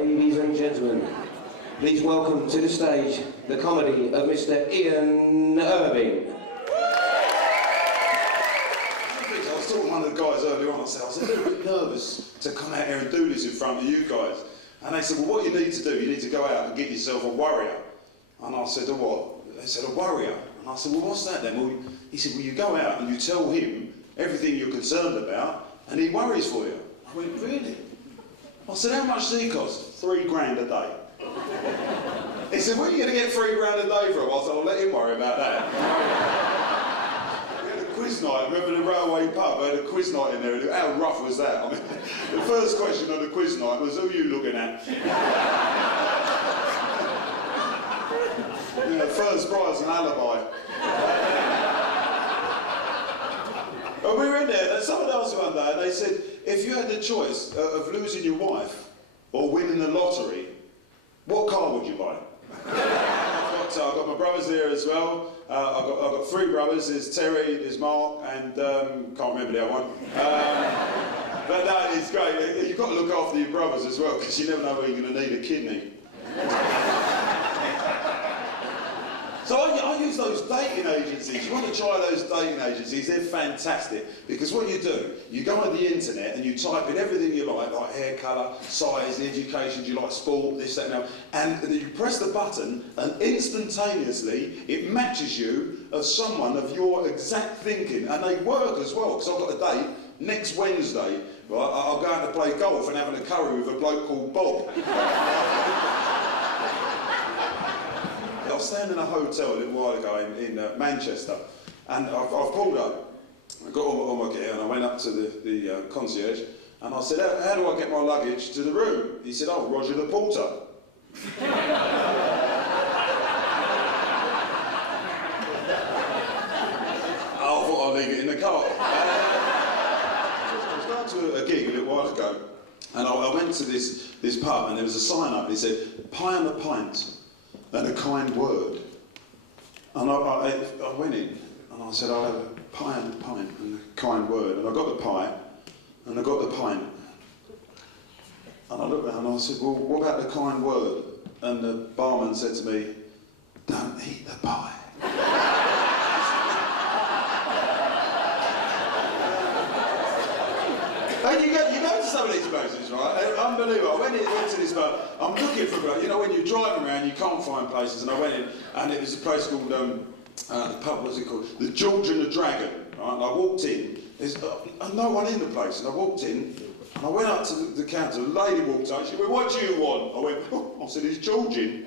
Ladies and gentlemen, please welcome to the stage the comedy of Mr. Irving. I was talking to one of the guys earlier on, I said, I was a little bit nervous to come out here and do this in front of you guys. And they said, well, what you need to do, you need to go out and get yourself a warrior. And I said, a what? They said, a warrior. And I said, well, what's that then? Well, he said, well, you go out and you tell him everything you're concerned about, and he worries for you. I went, really? I said, how much does he cost? £3 grand a day. He said, what are you going to get £3 grand a day from? I said, I'll let him worry about that. We had a quiz night, remember the railway pub? We had a quiz night in there. How rough was that? I mean, the first question on the quiz night was, who are you looking at? You know, first prize, an alibi. But we were in there, and someone asked me one day, and they said, if you had the choice of losing your wife or winning the lottery, what car would you buy? I've got my brothers here as well. I've got 3 brothers. There's Terry, there's Mark, and can't remember the other one. But that is great. You've got to look after your brothers as well, because you never know when you're going to need a kidney. So I use those dating agencies. You want to try those dating agencies, they're fantastic. Because what you do, you go on the internet and you type in everything you like hair colour, size, education, do you like sport, this, that, and that. And then you press the button and instantaneously it matches you of someone of your exact thinking. And they work as well, because I've got a date next Wednesday. Right, I'll go out to play golf and having a curry with a bloke called Bob. I was staying in a hotel a little while ago in Manchester, and I've pulled up, I got all my gear, and I went up to the concierge, and I said, how do I get my luggage to the room? He said, oh, Roger the porter. I thought I'd leave it in the car. I was going to a gig a little while ago, and I went to this pub, and there was a sign up, and it said, pie and a pint. And a kind word. And I went in and I said, I'll have a pie and a pint and a kind word. And I got the pie and I got the pint. And I looked around and I said, well, what about the kind word? And the barman said to me, don't eat the pie. And you go to some of these places, right? They're unbelievable. I went to this bar. I'm looking for, you know, when you're driving around, you can't find places. And I went in, and it was a place called the pub. What's it called? The George and the Dragon. Right? And I walked in. There's no one in the place. And I walked in, and I went up to the counter. The lady walked up. She went, "What do you want?" I went, oh. I said, "Is George in?"